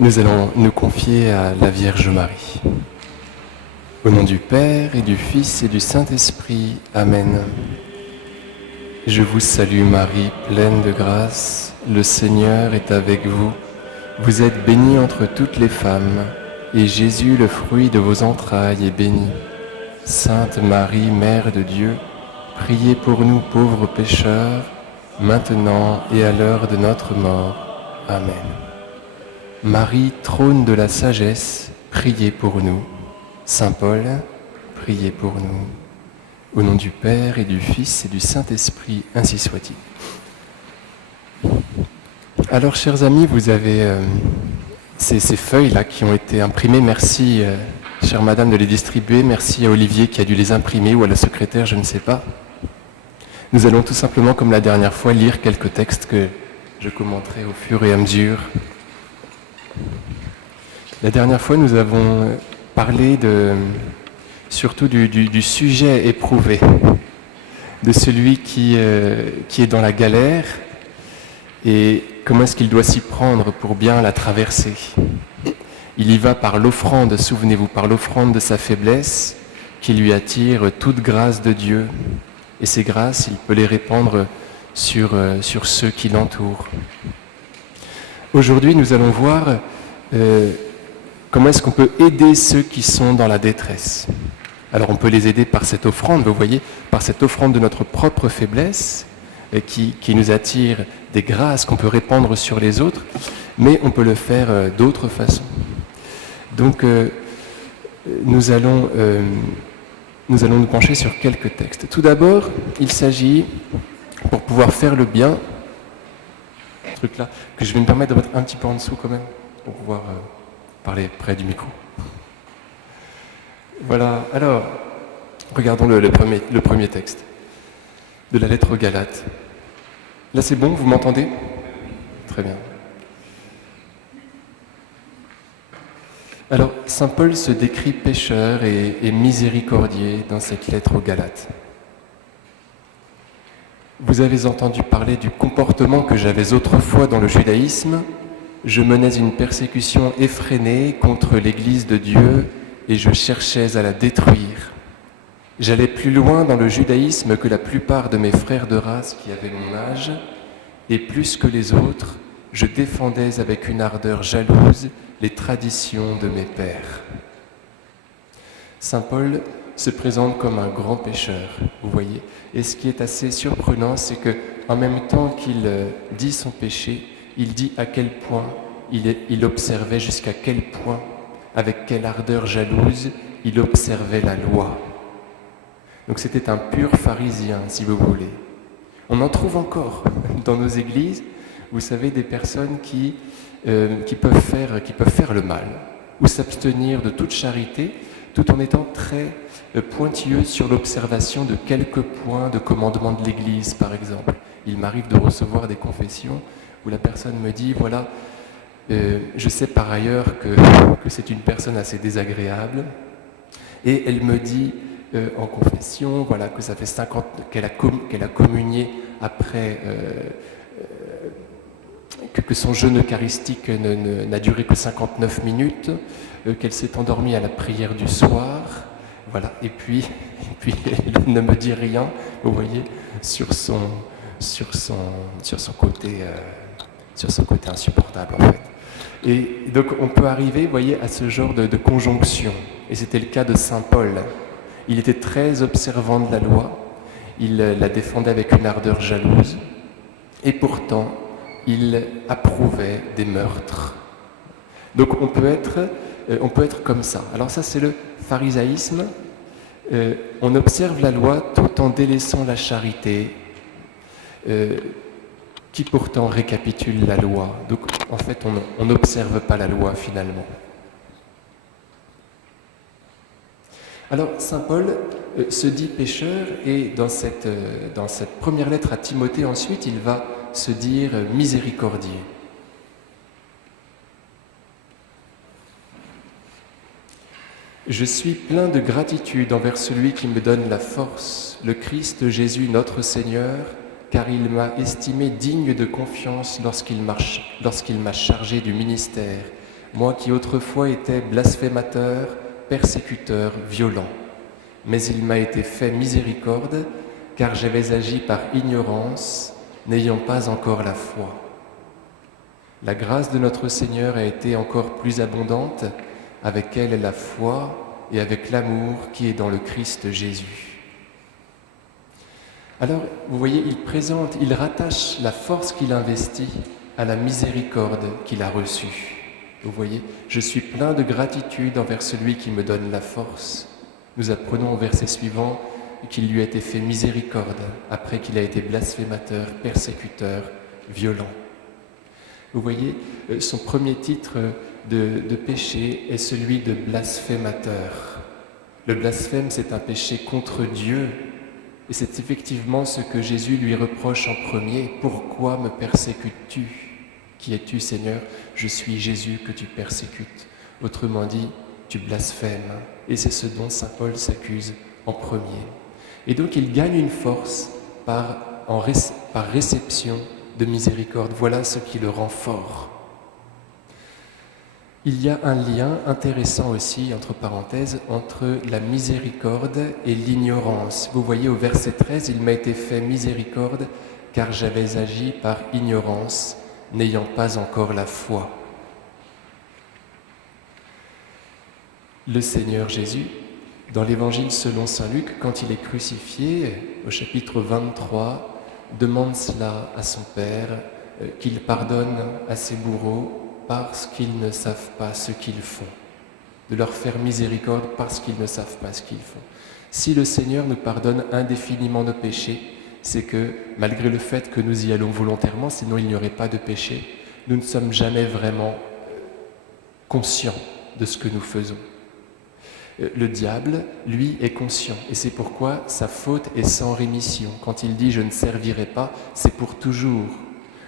Nous allons nous confier à la Vierge Marie. Au nom du Père et du Fils et du Saint-Esprit. Amen. Je vous salue Marie, pleine de grâce, le Seigneur est avec vous. Vous êtes bénie entre toutes les femmes, et Jésus, le fruit de vos entrailles, est béni. Sainte Marie, Mère de Dieu, priez pour nous pauvres pécheurs, maintenant et à l'heure de notre mort. Amen. Marie, trône de la sagesse, priez pour nous. Saint Paul, priez pour nous. Au nom du Père et du Fils et du Saint-Esprit, ainsi soit-il. Alors, chers amis, vous avez ces feuilles-là qui ont été imprimées. Merci, chère madame, de les distribuer. Merci à Olivier qui a dû les imprimer, ou à la secrétaire, je ne sais pas. Nous allons tout simplement, comme la dernière fois, lire quelques textes que je commenterai au fur et à mesure. La dernière fois, nous avons parlé surtout du sujet éprouvé, de celui qui est dans la galère et comment est-ce qu'il doit s'y prendre pour bien la traverser. Il y va par l'offrande, souvenez-vous, par l'offrande de sa faiblesse qui lui attire toute grâce de Dieu. Et ces grâces, il peut les répandre sur ceux qui l'entourent. Aujourd'hui, nous allons voir comment est-ce qu'on peut aider ceux qui sont dans la détresse. Alors on peut les aider par cette offrande, vous voyez, par cette offrande de notre propre faiblesse qui nous attire des grâces qu'on peut répandre sur les autres, mais on peut le faire d'autres façons. Donc nous allons nous pencher sur quelques textes. Tout d'abord, il s'agit, pour pouvoir faire le bien, ce truc-là, que je vais me permettre de mettre un petit peu en dessous quand même, pour pouvoir parler près du micro. Voilà, alors, regardons le premier texte de la lettre aux Galates. Là c'est bon, vous m'entendez ? Très bien. Alors, saint Paul se décrit pécheur et miséricordier dans cette lettre aux Galates. Vous avez entendu parler du comportement que j'avais autrefois dans le judaïsme. Je menais une persécution effrénée contre l'Église de Dieu et je cherchais à la détruire. J'allais plus loin dans le judaïsme que la plupart de mes frères de race qui avaient mon âge, et plus que les autres, je défendais avec une ardeur jalouse les traditions de mes pères. Saint Paul se présente comme un grand pécheur, vous voyez. Et ce qui est assez surprenant, c'est que en même temps qu'il dit son péché, il dit à quel point il observait, jusqu'à quel point, avec quelle ardeur jalouse, il observait la loi. Donc c'était un pur pharisien, si vous voulez. On en trouve encore dans nos églises, vous savez, des personnes qui peuvent faire le mal, ou s'abstenir de toute charité, tout en étant très pointilleux sur l'observation de quelques points de commandement de l'Église, par exemple. Il m'arrive de recevoir des confessions où la personne me dit, voilà, je sais par ailleurs que c'est une personne assez désagréable, et elle me dit en confession, voilà, que ça fait 50 qu'elle a communié après, que son jeûne eucharistique n'a duré que 59 minutes, qu'elle s'est endormie à la prière du soir, voilà, et puis elle ne me dit rien, vous voyez, sur son côté insupportable en fait. Et donc on peut arriver, vous voyez, à ce genre de conjonction. Et c'était le cas de saint Paul. Il était très observant de la loi, il la défendait avec une ardeur jalouse, et pourtant il approuvait des meurtres. Donc on peut être comme ça. Alors ça c'est le pharisaïsme. On observe la loi tout en délaissant la charité, qui pourtant récapitule la loi. Donc en fait on n'observe pas la loi finalement. Alors saint Paul se dit pécheur, et dans cette première lettre à Timothée ensuite, il va se dire miséricordier. Je suis plein de gratitude envers celui qui me donne la force, le Christ Jésus notre Seigneur, car il m'a estimé digne de confiance lorsqu'il m'a chargé du ministère, moi qui autrefois étais blasphémateur, persécuteur, violent. Mais il m'a été fait miséricorde, car j'avais agi par ignorance, n'ayant pas encore la foi. La grâce de notre Seigneur a été encore plus abondante, avec elle la foi et avec l'amour qui est dans le Christ Jésus. Alors, vous voyez, il rattache la force qu'il investit à la miséricorde qu'il a reçue. Vous voyez, je suis plein de gratitude envers celui qui me donne la force. Nous apprenons au verset suivant qu'il lui a été fait miséricorde après qu'il a été blasphémateur, persécuteur, violent. Vous voyez, son premier titre de péché est celui de blasphémateur. Le blasphème, c'est un péché contre Dieu. Et c'est effectivement ce que Jésus lui reproche en premier. Pourquoi me persécutes-tu ? Qui es-tu, Seigneur ? Je suis Jésus que tu persécutes. Autrement dit, tu blasphèmes. Et c'est ce dont saint Paul s'accuse en premier. Et donc il gagne une force par réception de miséricorde. Voilà ce qui le rend fort. Il y a un lien intéressant aussi, entre parenthèses, entre la miséricorde et l'ignorance. Vous voyez au verset 13, « Il m'a été fait miséricorde, car j'avais agi par ignorance, n'ayant pas encore la foi. » Le Seigneur Jésus, dans l'Évangile selon saint Luc, quand il est crucifié, au chapitre 23, demande cela à son Père, qu'il pardonne à ses bourreaux parce qu'ils ne savent pas ce qu'ils font, de leur faire miséricorde parce qu'ils ne savent pas ce qu'ils font. Si le Seigneur nous pardonne indéfiniment nos péchés, c'est que, malgré le fait que nous y allons volontairement, sinon il n'y aurait pas de péché, nous ne sommes jamais vraiment conscients de ce que nous faisons. Le diable, lui, est conscient, et c'est pourquoi sa faute est sans rémission. Quand il dit « je ne servirai pas », c'est pour toujours.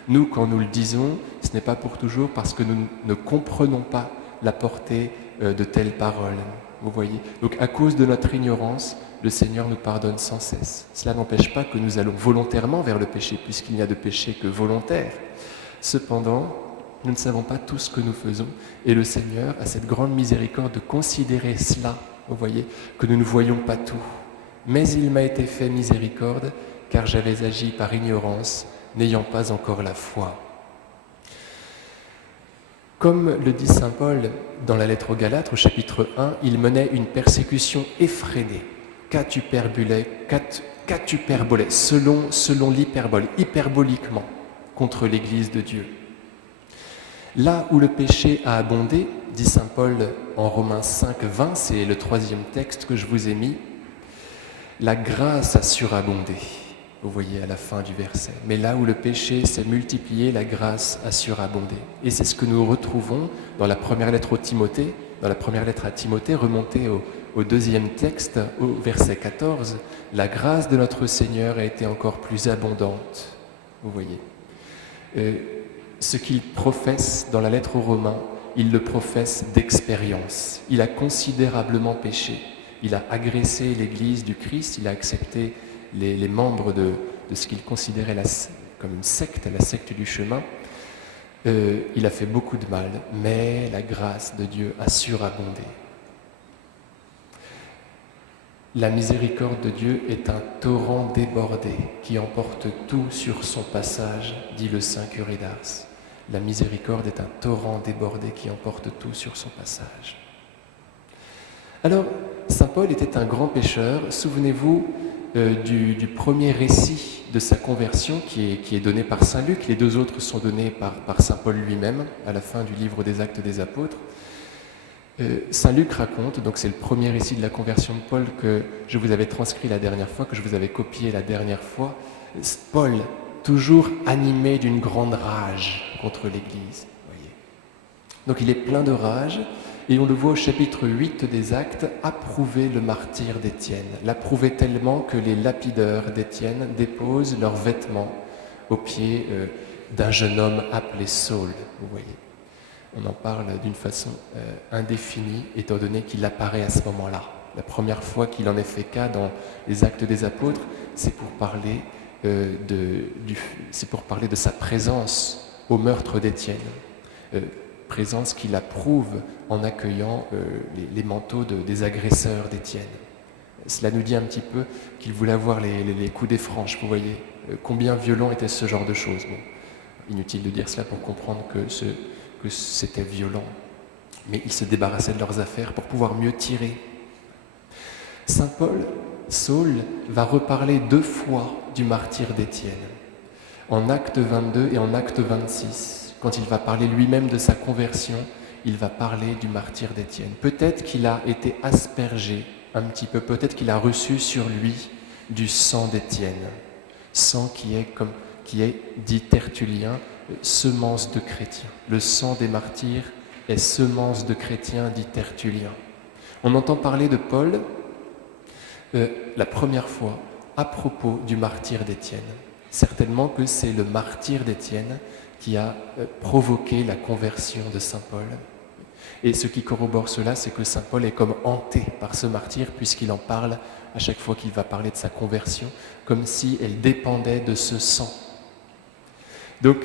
Nous, quand nous le disons, ce n'est pas pour toujours parce que nous ne comprenons pas la portée de telles paroles. Vous voyez ? Donc, à cause de notre ignorance, le Seigneur nous pardonne sans cesse. Cela n'empêche pas que nous allons volontairement vers le péché, puisqu'il n'y a de péché que volontaire. Cependant, nous ne savons pas tout ce que nous faisons, et le Seigneur a cette grande miséricorde de considérer cela, vous voyez, que nous ne voyons pas tout. Mais il m'a été fait miséricorde, car j'avais agi par ignorance, n'ayant pas encore la foi. Comme le dit saint Paul dans la lettre aux Galates, au chapitre 1, il menait une persécution effrénée, qu'atuperbolait, selon l'hyperbole, hyperboliquement, contre l'Église de Dieu. Là où le péché a abondé, dit saint Paul en Romains 5, 20, c'est le 3e texte que je vous ai mis, la grâce a surabondé. Vous voyez à la fin du verset. Mais là où le péché s'est multiplié, la grâce a surabondé. Et c'est ce que nous retrouvons dans la première lettre à Timothée, remontée au 2e texte, au verset 14. La grâce de notre Seigneur a été encore plus abondante. Vous voyez. Ce qu'il professe dans la lettre aux Romains, il le professe d'expérience. Il a considérablement péché. Il a agressé l'Église du Christ, il a accepté les membres de ce qu'il considérait comme une secte, la secte du chemin. Il a fait beaucoup de mal, mais la grâce de Dieu a surabondé. La miséricorde de Dieu est un torrent débordé qui emporte tout sur son passage, dit le saint curé d'Ars. La miséricorde est un torrent débordé qui emporte tout sur son passage. Alors, saint Paul était un grand pécheur. Souvenez-vous du premier récit de sa conversion qui est donné par saint Luc. Les 2 autres sont donnés par saint Paul lui-même à la fin du livre des Actes des Apôtres. Saint Luc raconte, donc c'est le premier récit de la conversion de Paul que je vous avais transcrit la dernière fois, que je vous avais copié la dernière fois. Paul, toujours animé d'une grande rage contre l'Église. Voyez. Donc il est plein de rage. Et on le voit au chapitre 8 des Actes, approuver le martyre d'Étienne. L'approuver tellement que les lapideurs d'Étienne déposent leurs vêtements aux pieds d'un jeune homme appelé Saul. Vous voyez, on en parle d'une façon indéfinie, étant donné qu'il apparaît à ce moment-là. La première fois qu'il en est fait cas dans les Actes des Apôtres, c'est pour parler de sa présence au meurtre d'Étienne. présence qu'il approuve en accueillant les manteaux des agresseurs d'Étienne. Cela nous dit un petit peu qu'il voulait avoir les coups des franches, vous voyez, combien violent était ce genre de choses. Bon, inutile de dire cela pour comprendre que c'était violent, mais ils se débarrassaient de leurs affaires pour pouvoir mieux tirer. Saint Saul va reparler 2 fois du martyre d'Étienne, en acte 22 et en acte 26. Quand il va parler lui-même de sa conversion, il va parler du martyre d'Étienne. Peut-être qu'il a été aspergé un petit peu, peut-être qu'il a reçu sur lui du sang d'Étienne, sang qui est, dit Tertullien, semence de chrétiens. Le sang des martyrs est semence de chrétiens, dit Tertullien. On entend parler de Paul la première fois à propos du martyre d'Étienne. Certainement que c'est le martyre d'Étienne qui a provoqué la conversion de saint Paul. Et ce qui corrobore cela, c'est que saint Paul est comme hanté par ce martyre, puisqu'il en parle à chaque fois qu'il va parler de sa conversion, comme si elle dépendait de ce sang. Donc,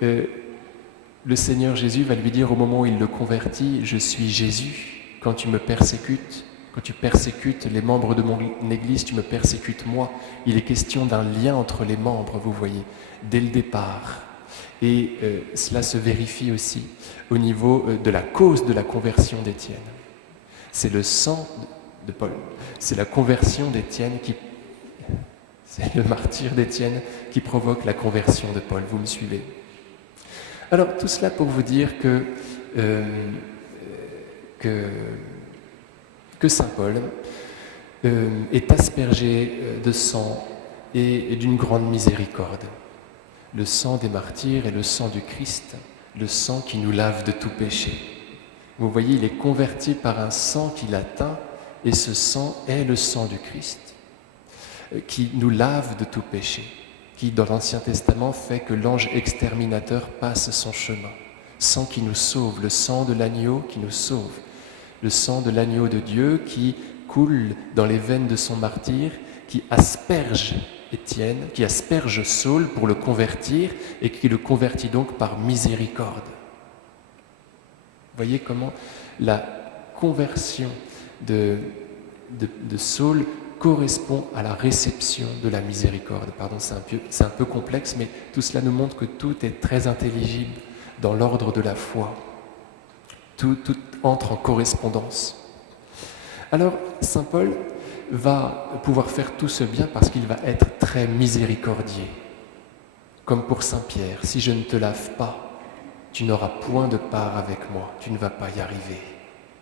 le Seigneur Jésus va lui dire au moment où il le convertit, « Je suis Jésus, quand tu me persécutes, quand tu persécutes les membres de mon Église, tu me persécutes moi. » Il est question d'un lien entre les membres, vous voyez, dès le départ. Et cela se vérifie aussi au niveau de la cause de la conversion d'Étienne. C'est le sang de Paul, c'est la conversion d'Étienne c'est le martyre d'Étienne qui provoque la conversion de Paul. Vous me suivez? Alors tout cela pour vous dire que saint Paul est aspergé de sang et d'une grande miséricorde. Le sang des martyrs et le sang du Christ, le sang qui nous lave de tout péché. Vous voyez, il est converti par un sang qui l'atteint, et ce sang est le sang du Christ, qui nous lave de tout péché, qui, dans l'Ancien Testament, fait que l'ange exterminateur passe son chemin. Sang qui nous sauve, le sang de l'agneau qui nous sauve, le sang de l'agneau de Dieu qui coule dans les veines de son martyr, qui asperge Étienne, qui asperge Saul pour le convertir et qui le convertit donc par miséricorde. Vous voyez comment la conversion de Saul correspond à la réception de la miséricorde. Pardon, c'est un peu complexe, mais tout cela nous montre que tout est très intelligible dans l'ordre de la foi. Tout entre en correspondance. Alors, saint Paul va pouvoir faire tout ce bien parce qu'il va être très miséricordieux. Comme pour saint Pierre, si je ne te lave pas, tu n'auras point de part avec moi, tu ne vas pas y arriver.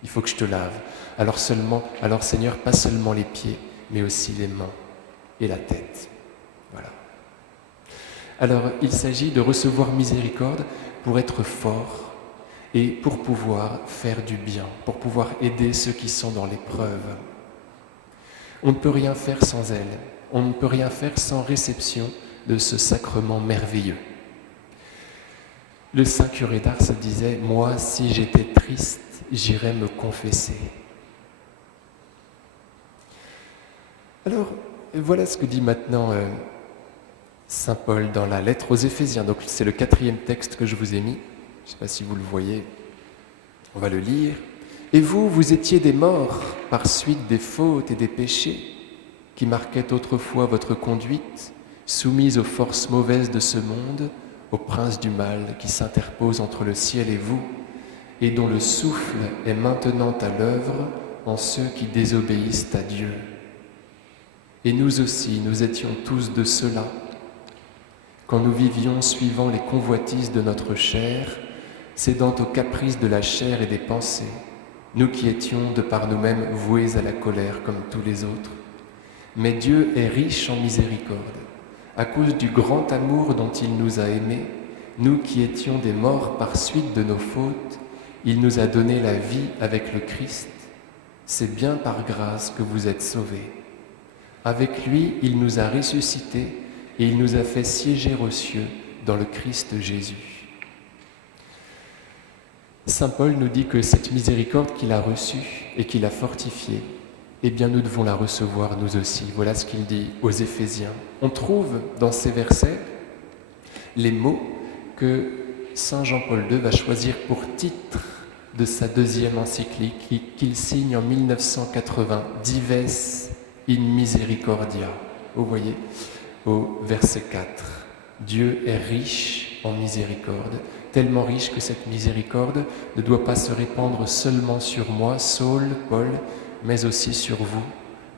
Il faut que je te lave. Alors Seigneur, pas seulement les pieds, mais aussi les mains et la tête. Voilà. Alors, il s'agit de recevoir miséricorde pour être fort et pour pouvoir faire du bien, pour pouvoir aider ceux qui sont dans l'épreuve. On ne peut rien faire sans elle, on ne peut rien faire sans réception de ce sacrement merveilleux. Le saint curé d'Ars disait « Moi, si j'étais triste, j'irais me confesser. » Alors, voilà ce que dit maintenant saint Paul dans la lettre aux Éphésiens. Donc, c'est le 4e texte que je vous ai mis. Je ne sais pas si vous le voyez. On va le lire. « Et vous, vous étiez des morts par suite des fautes et des péchés qui marquaient autrefois votre conduite, soumise aux forces mauvaises de ce monde, au prince du mal qui s'interpose entre le ciel et vous, et dont le souffle est maintenant à l'œuvre en ceux qui désobéissent à Dieu. Et nous aussi, nous étions tous de ceux-là, quand nous vivions suivant les convoitises de notre chair, cédant aux caprices de la chair et des pensées, nous qui étions de par nous-mêmes voués à la colère comme tous les autres. Mais Dieu est riche en miséricorde. À cause du grand amour dont il nous a aimés, nous qui étions des morts par suite de nos fautes, il nous a donné la vie avec le Christ. C'est bien par grâce que vous êtes sauvés. Avec lui, il nous a ressuscités et il nous a fait siéger aux cieux dans le Christ Jésus. Saint Paul nous dit que cette miséricorde qu'il a reçue et qu'il a fortifiée, eh bien nous devons la recevoir nous aussi. Voilà ce qu'il dit aux Éphésiens. On trouve dans ces versets les mots que Saint Jean-Paul II va choisir pour titre de sa deuxième encyclique qu'il signe en 1980, Dives in Misericordia. Vous voyez, au verset 4, Dieu est riche en miséricorde, tellement riche que cette miséricorde ne doit pas se répandre seulement sur moi, Saul, Paul, mais aussi sur vous,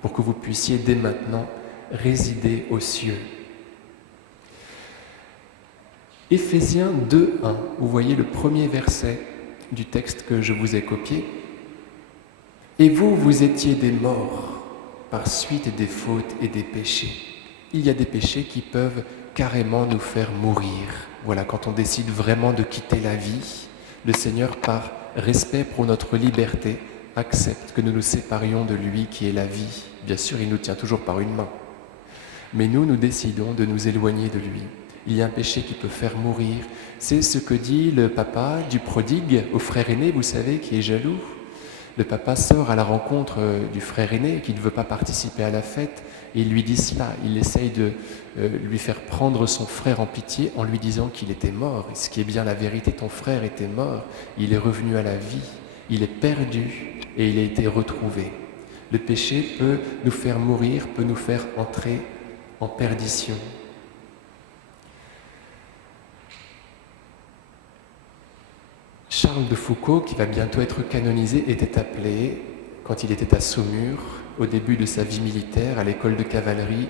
pour que vous puissiez dès maintenant résider aux cieux. Éphésiens 2:1, vous voyez le premier verset du texte que je vous ai copié. Et vous, vous étiez des morts par suite des fautes et des péchés. Il y a des péchés qui peuvent carrément nous faire mourir. Voilà, quand on décide vraiment de quitter la vie, le Seigneur, par respect pour notre liberté, accepte que nous nous séparions de lui qui est la vie. Bien sûr, il nous tient toujours par une main. Mais nous décidons de nous éloigner de lui. Il y a un péché qui peut faire mourir. C'est ce que dit le papa du prodigue au frère aîné, vous savez, qui est jaloux. Le papa sort à la rencontre du frère aîné qui ne veut pas participer à la fête et il lui dit cela. Il essaye de lui faire prendre son frère en pitié en lui disant qu'il était mort. Et ce qui est bien la vérité, ton frère était mort, il est revenu à la vie, il est perdu et il a été retrouvé. Le péché peut nous faire mourir, peut nous faire entrer en perdition. Charles de Foucault, qui va bientôt être canonisé, était appelé, quand il était à Saumur, au début de sa vie militaire, à l'école de cavalerie,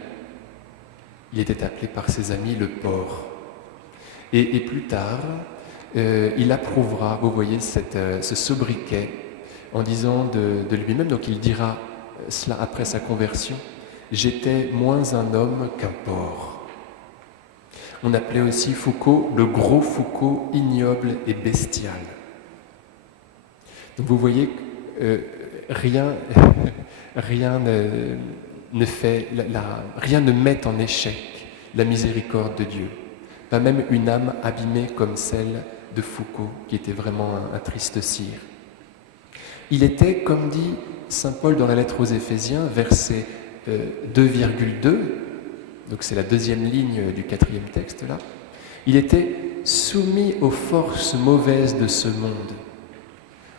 il était appelé par ses amis le porc. Et plus tard, il approuvera, vous voyez, ce sobriquet en disant de lui-même, donc il dira cela après sa conversion, « J'étais moins un homme qu'un porc ». On appelait aussi Foucault le gros Foucault ignoble et bestial. Donc vous voyez, rien ne met en échec la miséricorde de Dieu. Pas même une âme abîmée comme celle de Foucault, qui était vraiment un triste cire. Il était, comme dit saint Paul dans la lettre aux Éphésiens, verset 2,2, donc c'est la deuxième ligne du 4e texte là, il était soumis aux forces mauvaises de ce monde,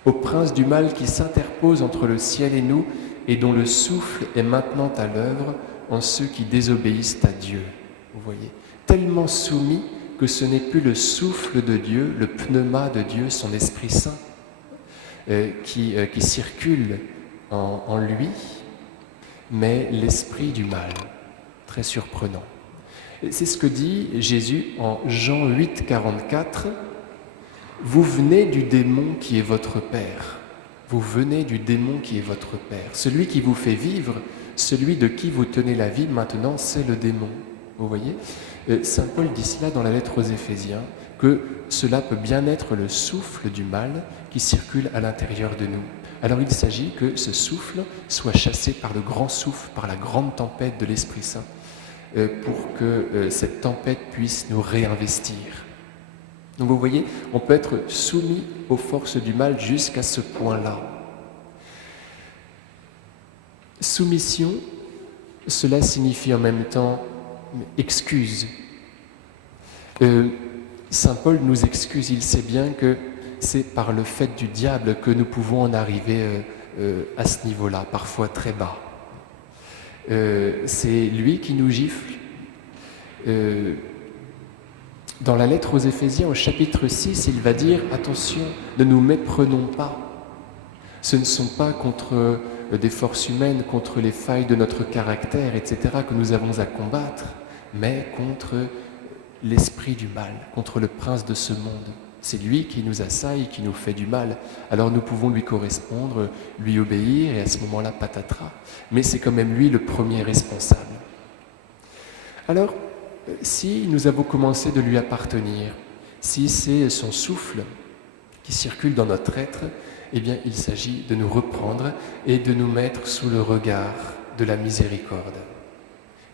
au prince du mal qui s'interpose entre le ciel et nous et dont le souffle est maintenant à l'œuvre en ceux qui désobéissent à Dieu. Vous voyez, tellement soumis que ce n'est plus le souffle de Dieu, le pneuma de Dieu, son Esprit Saint, qui circule en lui, mais l'esprit du mal. Très surprenant. C'est ce que dit Jésus en Jean 8, 44. « Vous venez du démon qui est votre père. Vous venez du démon qui est votre père. Celui qui vous fait vivre, celui de qui vous tenez la vie maintenant, c'est le démon. » Vous voyez, saint Paul dit cela dans la lettre aux Éphésiens, que cela peut bien être le souffle du mal qui circule à l'intérieur de nous. Alors il s'agit que ce souffle soit chassé par le grand souffle, par la grande tempête de l'Esprit Saint, pour que cette tempête puisse nous réinvestir. Donc vous voyez, on peut être soumis aux forces du mal jusqu'à ce point-là. Soumission, cela signifie en même temps excuse. Saint Paul nous excuse, il sait bien que c'est par le fait du diable que nous pouvons en arriver à ce niveau-là, parfois très bas. C'est lui qui nous gifle. Dans la lettre aux Éphésiens, au chapitre 6, il va dire « Attention, ne nous méprenons pas. Ce ne sont pas contre des forces humaines, contre les failles de notre caractère, etc., que nous avons à combattre, mais contre l'esprit du mal, contre le prince de ce monde. C'est lui qui nous assaille, qui nous fait du mal. Alors nous pouvons lui correspondre, lui obéir, et à ce moment-là, patatras. Mais c'est quand même lui le premier responsable. Alors, si nous avons commencé de lui appartenir, si c'est son souffle qui circule dans notre être, eh bien, il s'agit de nous reprendre et de nous mettre sous le regard de la miséricorde,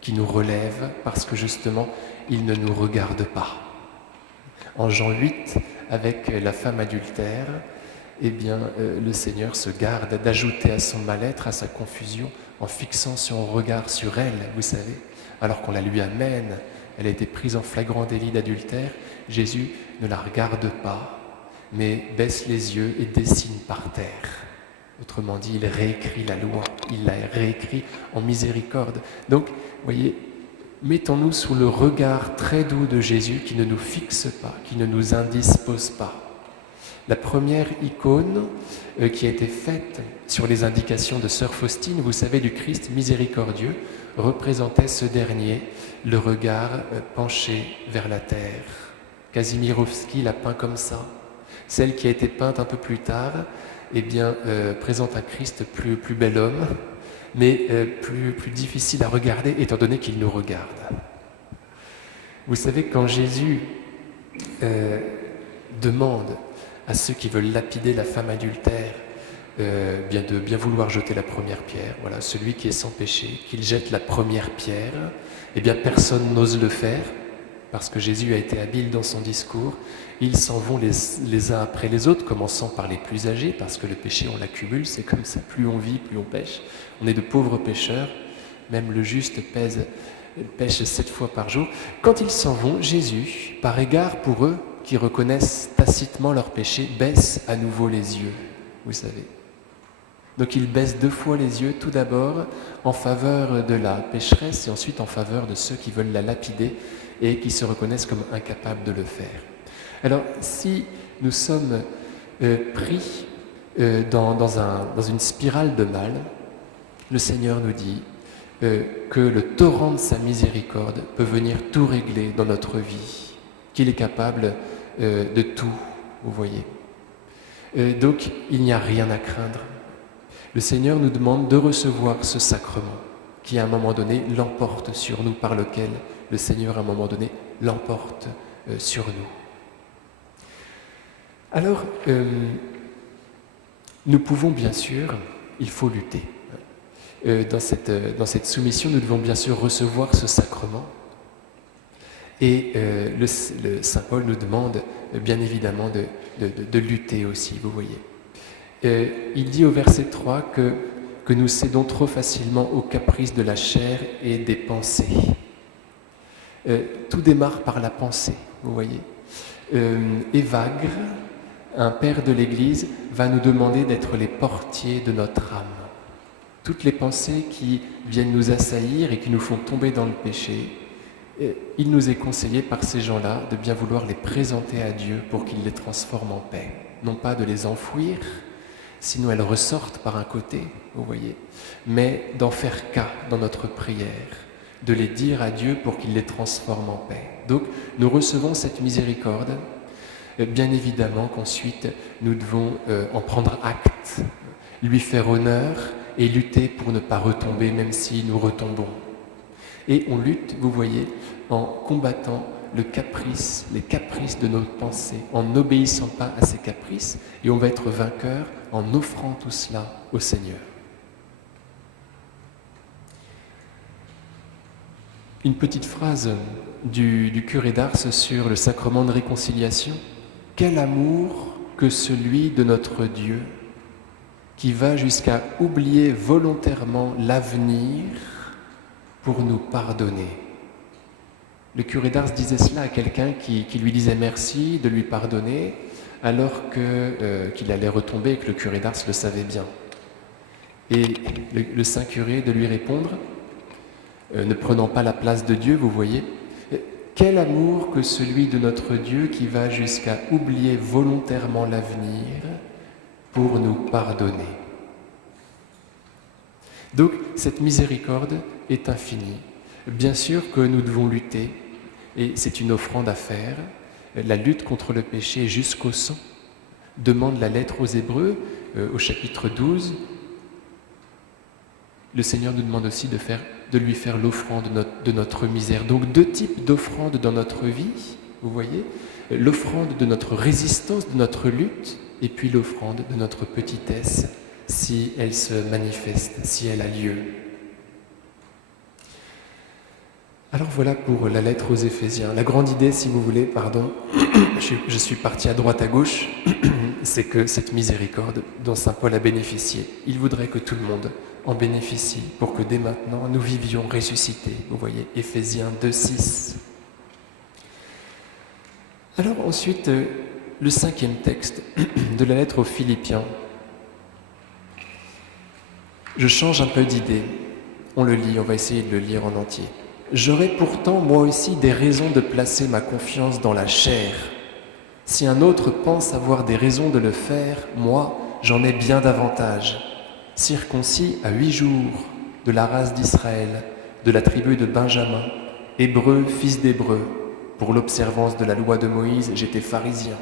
qui nous relève parce que justement, il ne nous regarde pas. En Jean 8, avec la femme adultère, eh bien, le Seigneur se garde d'ajouter à son mal-être, à sa confusion, en fixant son regard sur elle, vous savez, alors qu'on la lui amène. Elle a été prise en flagrant délit d'adultère, Jésus ne la regarde pas, mais baisse les yeux et dessine par terre. Autrement dit, il réécrit la loi, il la réécrit en miséricorde. Donc, vous voyez, mettons-nous sous le regard très doux de Jésus qui ne nous fixe pas, qui ne nous indispose pas. La première icône qui a été faite sur les indications de sœur Faustine, vous savez, du Christ miséricordieux, représentait ce dernier, le regard penché vers la terre. Kazimierowski l'a peint comme ça. Celle qui a été peinte un peu plus tard, présente un Christ plus bel homme, mais plus difficile à regarder étant donné qu'il nous regarde. Vous savez, quand Jésus demande à ceux qui veulent lapider la femme adultère de bien vouloir jeter la première pierre, voilà, celui qui est sans péché, qu'il jette la première pierre, eh bien personne n'ose le faire, parce que Jésus a été habile dans son discours. Ils s'en vont les uns après les autres, commençant par les plus âgés, parce que le péché, on l'accumule, c'est comme ça, plus on vit, plus on pêche. On est de pauvres pécheurs, même le juste pêche 7 fois par jour. Quand ils s'en vont, Jésus, par égard pour eux, qui reconnaissent tacitement leur péché, baisse à nouveau les yeux, vous savez. Donc il baisse 2 fois les yeux, tout d'abord en faveur de la pécheresse et ensuite en faveur de ceux qui veulent la lapider et qui se reconnaissent comme incapables de le faire. Alors, si nous sommes pris dans une spirale de mal, le Seigneur nous dit que le torrent de sa miséricorde peut venir tout régler dans notre vie, qu'il est capable de tout, vous voyez. Donc, il n'y a rien à craindre. Le Seigneur nous demande de recevoir ce sacrement qui, à un moment donné, l'emporte sur nous, par lequel le Seigneur, à un moment donné, l'emporte sur nous. Alors, nous pouvons bien sûr, il faut lutter. Dans cette soumission, nous devons bien sûr recevoir ce sacrement. Et le Saint Paul nous demande bien évidemment de lutter aussi, vous voyez. Il dit au verset 3 que nous cédons trop facilement aux caprices de la chair et des pensées. Tout démarre par la pensée, vous voyez. Évagre, un père de l'Église, va nous demander d'être les portiers de notre âme. Toutes les pensées qui viennent nous assaillir et qui nous font tomber dans le péché, il nous est conseillé par ces gens-là de bien vouloir les présenter à Dieu pour qu'il les transforme en paix. Non pas de les enfouir, sinon elles ressortent par un côté, vous voyez, mais d'en faire cas dans notre prière, de les dire à Dieu pour qu'il les transforme en paix. Donc nous recevons cette miséricorde, bien évidemment qu'ensuite nous devons en prendre acte, lui faire honneur et lutter pour ne pas retomber même si nous retombons. Et on lutte, vous voyez, en combattant les caprices de nos pensées, en n'obéissant pas à ces caprices, et on va être vainqueur en offrant tout cela au Seigneur. Une petite phrase du curé d'Ars sur le sacrement de réconciliation. Quel amour que celui de notre Dieu qui va jusqu'à oublier volontairement l'avenir pour nous pardonner. Le curé d'Ars disait cela à quelqu'un qui lui disait merci de lui pardonner alors qu'il allait retomber et que le curé d'Ars le savait bien. Et le saint curé de lui répondre, ne prenant pas la place de Dieu, vous voyez, quel amour que celui de notre Dieu qui va jusqu'à oublier volontairement l'avenir pour nous pardonner. Donc, cette miséricorde est infinie. Bien sûr que nous devons lutter, et c'est une offrande à faire. La lutte contre le péché jusqu'au sang demande la lettre aux Hébreux, au chapitre 12. Le Seigneur nous demande aussi de lui faire l'offrande de notre misère. Donc 2 types d'offrandes dans notre vie, vous voyez, l'offrande de notre résistance, de notre lutte, et puis l'offrande de notre petitesse, si elle se manifeste, si elle a lieu. Alors voilà pour la lettre aux Éphésiens. La grande idée, si vous voulez, je suis parti à droite à gauche, c'est que cette miséricorde dont saint Paul a bénéficié, il voudrait que tout le monde en bénéficie pour que dès maintenant nous vivions ressuscités. Vous voyez, Éphésiens 2,6. Alors ensuite, le 5e texte de la lettre aux Philippiens. Je change un peu d'idée. On le lit, on va essayer de le lire en entier. J'aurais pourtant moi aussi des raisons de placer ma confiance dans la chair. Si un autre pense avoir des raisons de le faire, moi, j'en ai bien davantage. Circoncis à 8 jours, de la race d'Israël, de la tribu de Benjamin, hébreu, fils d'hébreu. Pour l'observance de la loi de Moïse, j'étais pharisien.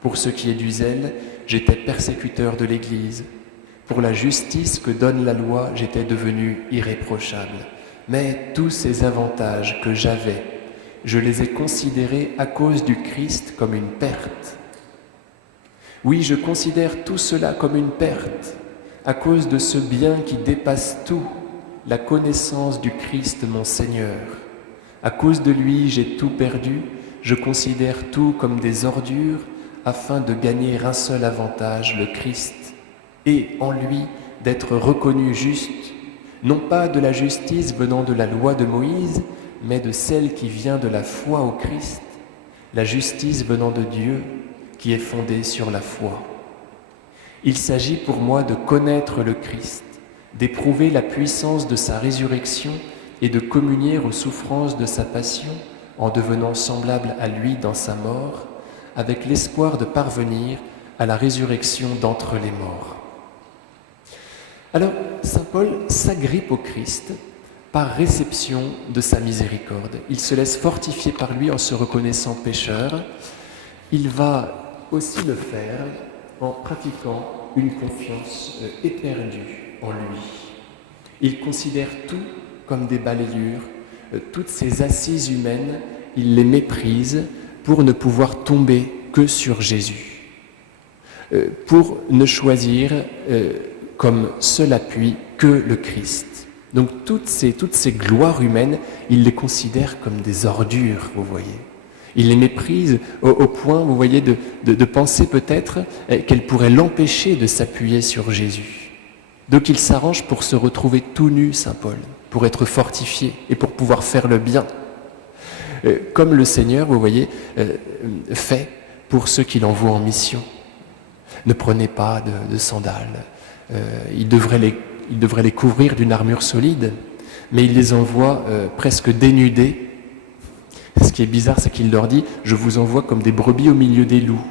Pour ce qui est du zèle, j'étais persécuteur de l'Église. Pour la justice que donne la loi, j'étais devenu irréprochable. Mais tous ces avantages que j'avais, je les ai considérés à cause du Christ comme une perte. Oui, je considère tout cela comme une perte, à cause de ce bien qui dépasse tout, la connaissance du Christ mon Seigneur. À cause de lui, j'ai tout perdu, je considère tout comme des ordures, afin de gagner un seul avantage, le Christ, et en lui d'être reconnu juste, non pas de la justice venant de la loi de Moïse, mais de celle qui vient de la foi au Christ, la justice venant de Dieu, qui est fondée sur la foi. Il s'agit pour moi de connaître le Christ, d'éprouver la puissance de sa résurrection et de communier aux souffrances de sa passion en devenant semblable à lui dans sa mort, avec l'espoir de parvenir à la résurrection d'entre les morts. Alors, saint Paul s'agrippe au Christ par réception de sa miséricorde. Il se laisse fortifier par lui en se reconnaissant pécheur. Il va aussi le faire en pratiquant une confiance éperdue en lui. Il considère tout comme des balayures, toutes ces assises humaines, il les méprise pour ne pouvoir tomber que sur Jésus, pour ne choisir comme seul appui que le Christ. Donc toutes ces gloires humaines, il les considère comme des ordures, vous voyez. Il les méprise au point, vous voyez, de penser peut-être qu'elles pourraient l'empêcher de s'appuyer sur Jésus. Donc il s'arrange pour se retrouver tout nu, saint Paul, pour être fortifié et pour pouvoir faire le bien. Comme le Seigneur, vous voyez, fait pour ceux qu'il envoie en mission. Ne prenez pas de sandales. Il devrait les couvrir d'une armure solide, mais il les envoie presque dénudés. Ce qui est bizarre, c'est qu'il leur dit « Je vous envoie comme des brebis au milieu des loups.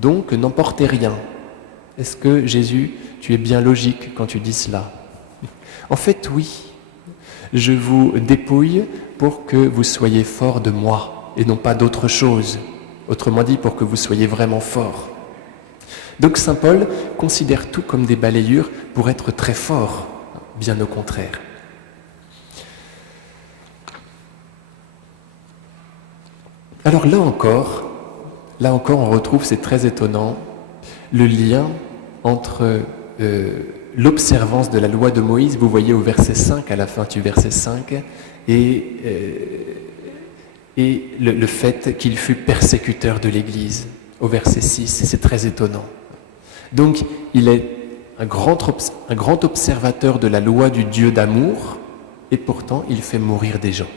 Donc, n'emportez rien. » Est-ce que, Jésus, tu es bien logique quand tu dis cela? En fait, oui. Je vous dépouille pour que vous soyez forts de moi et non pas d'autre chose. Autrement dit, pour que vous soyez vraiment forts. Donc, saint Paul considère tout comme des balayures pour être très fort, bien au contraire. Alors là encore, on retrouve, c'est très étonnant, le lien entre l'observance de la loi de Moïse, vous voyez au verset 5, à la fin du verset 5, et le fait qu'il fut persécuteur de l'Église, au verset 6, c'est très étonnant. Donc, il est un grand observateur de la loi du Dieu d'amour, et pourtant, il fait mourir des gens.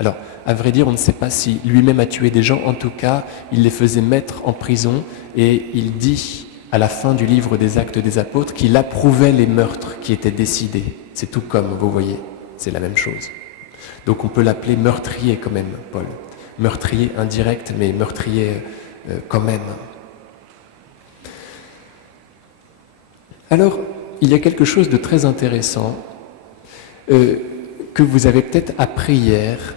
Alors, à vrai dire, on ne sait pas si lui-même a tué des gens. En tout cas, il les faisait mettre en prison et il dit à la fin du livre des Actes des Apôtres qu'il approuvait les meurtres qui étaient décidés. C'est tout comme, vous voyez, c'est la même chose. Donc on peut l'appeler meurtrier quand même, Paul. Meurtrier indirect, mais meurtrier quand même. Alors, il y a quelque chose de très intéressant que vous avez peut-être appris hier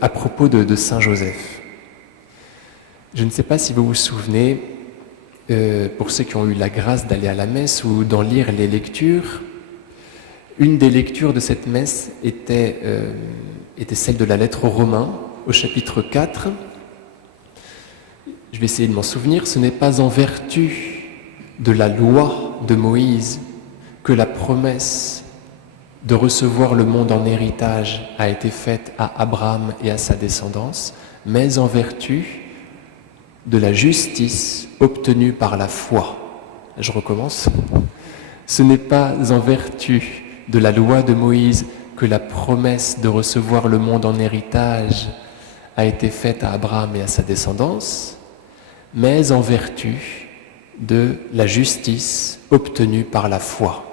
à propos de Saint Joseph. Je ne sais pas si vous vous souvenez, pour ceux qui ont eu la grâce d'aller à la messe ou d'en lire les lectures, une des lectures de cette messe était celle de la lettre aux Romains, au chapitre 4. Je vais essayer de m'en souvenir. Ce n'est pas en vertu de la loi de Moïse que la promesse de recevoir le monde en héritage a été faite à Abraham et à sa descendance, mais en vertu de la justice obtenue par la foi. Je recommence. Ce n'est pas en vertu de la loi de Moïse que la promesse de recevoir le monde en héritage a été faite à Abraham et à sa descendance, mais en vertu de la justice obtenue par la foi.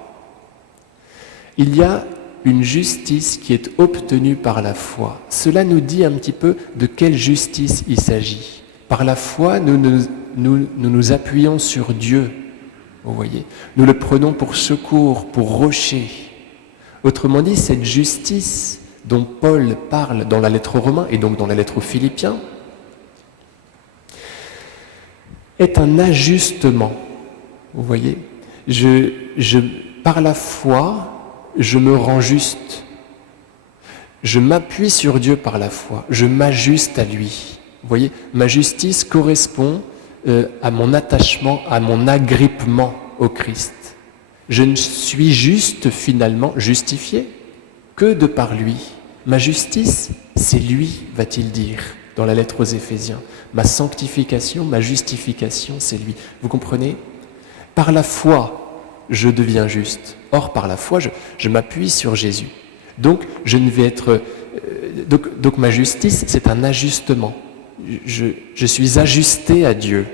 Il y a une justice qui est obtenue par la foi. Cela nous dit un petit peu de quelle justice il s'agit. Par la foi, nous nous appuyons sur Dieu, vous voyez. Nous le prenons pour secours, pour rocher. Autrement dit, cette justice dont Paul parle dans la lettre aux Romains et donc dans la lettre aux Philippiens est un ajustement, vous voyez. Par la foi, je me rends juste. Je m'appuie sur Dieu par la foi. Je m'ajuste à lui. Vous voyez, ma justice correspond à mon attachement, à mon agrippement au Christ. Je ne suis juste, finalement, justifié que de par lui. Ma justice, c'est lui, va-t-il dire dans la lettre aux Éphésiens. Ma sanctification, ma justification, c'est lui. Vous comprenez ? Par la foi, je deviens juste. Or, par la foi, je m'appuie sur Jésus. Donc, je ne vais être... Donc ma justice, c'est un ajustement. Je suis ajusté à Dieu.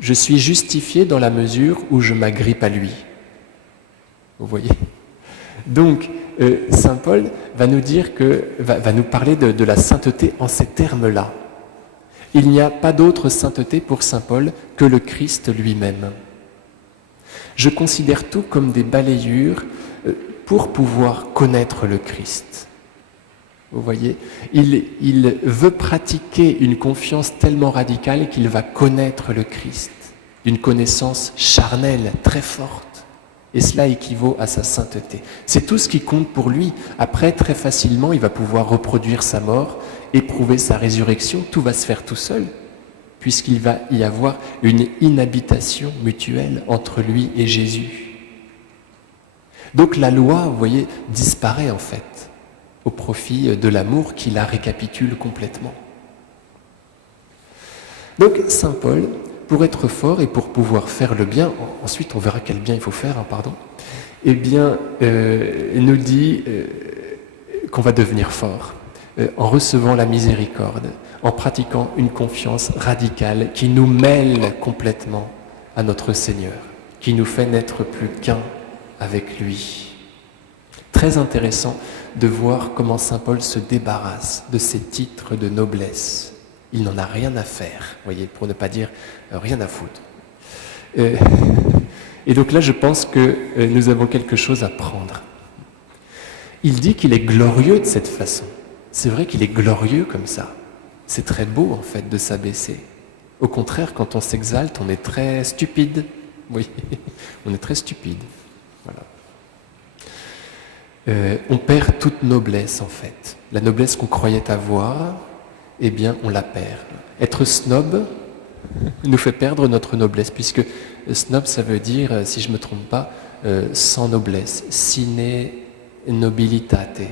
Je suis justifié dans la mesure où je m'agrippe à lui. Vous voyez ? Donc, Saint Paul va nous dire va nous parler de la sainteté en ces termes-là. Il n'y a pas d'autre sainteté pour Saint Paul que le Christ lui-même. Je considère tout comme des balayures pour pouvoir connaître le Christ. Vous voyez, il veut pratiquer une confiance tellement radicale qu'il va connaître le Christ, d'une connaissance charnelle très forte. Et cela équivaut à sa sainteté. C'est tout ce qui compte pour lui. Après, très facilement, il va pouvoir reproduire sa mort, éprouver sa résurrection. Tout va se faire tout seul, puisqu'il va y avoir une inhabitation mutuelle entre lui et Jésus. Donc la loi, vous voyez, disparaît en fait, au profit de l'amour qui la récapitule complètement. Donc Saint Paul, pour être fort et pour pouvoir faire le bien, ensuite on verra quel bien il faut faire, eh bien, nous dit qu'on va devenir fort en recevant la miséricorde, en pratiquant une confiance radicale qui nous mêle complètement à notre Seigneur, qui nous fait n'être plus qu'un avec lui. Très intéressant de voir comment Saint Paul se débarrasse de ses titres de noblesse. Il n'en a rien à faire, voyez, pour ne pas dire rien à foutre. Et donc là, je pense que nous avons quelque chose à prendre. Il dit qu'il est glorieux de cette façon. C'est vrai qu'il est glorieux comme ça. C'est très beau, en fait, de s'abaisser. Au contraire, quand on s'exalte, on est très stupide. Oui, on est très stupide. Voilà. On perd toute noblesse, en fait. La noblesse qu'on croyait avoir, eh bien, on la perd. Être snob nous fait perdre notre noblesse, puisque snob, ça veut dire, si je ne me trompe pas, sans noblesse, sine nobilitate.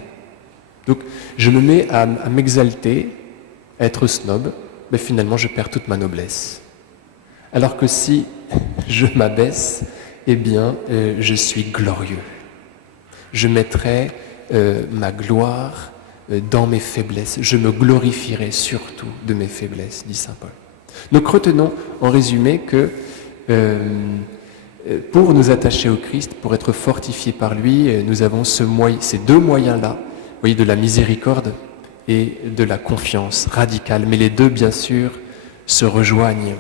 Donc, je me mets à m'exalter, à être snob, mais finalement, je perds toute ma noblesse. Alors que si je m'abaisse, eh bien, je suis glorieux. Je mettrai ma gloire dans mes faiblesses. Je me glorifierai surtout de mes faiblesses, dit Saint Paul. Donc retenons en résumé que pour nous attacher au Christ, pour être fortifiés par lui, nous avons ces deux moyens-là, vous voyez, de la miséricorde et de la confiance radicale. Mais les deux, bien sûr, se rejoignent.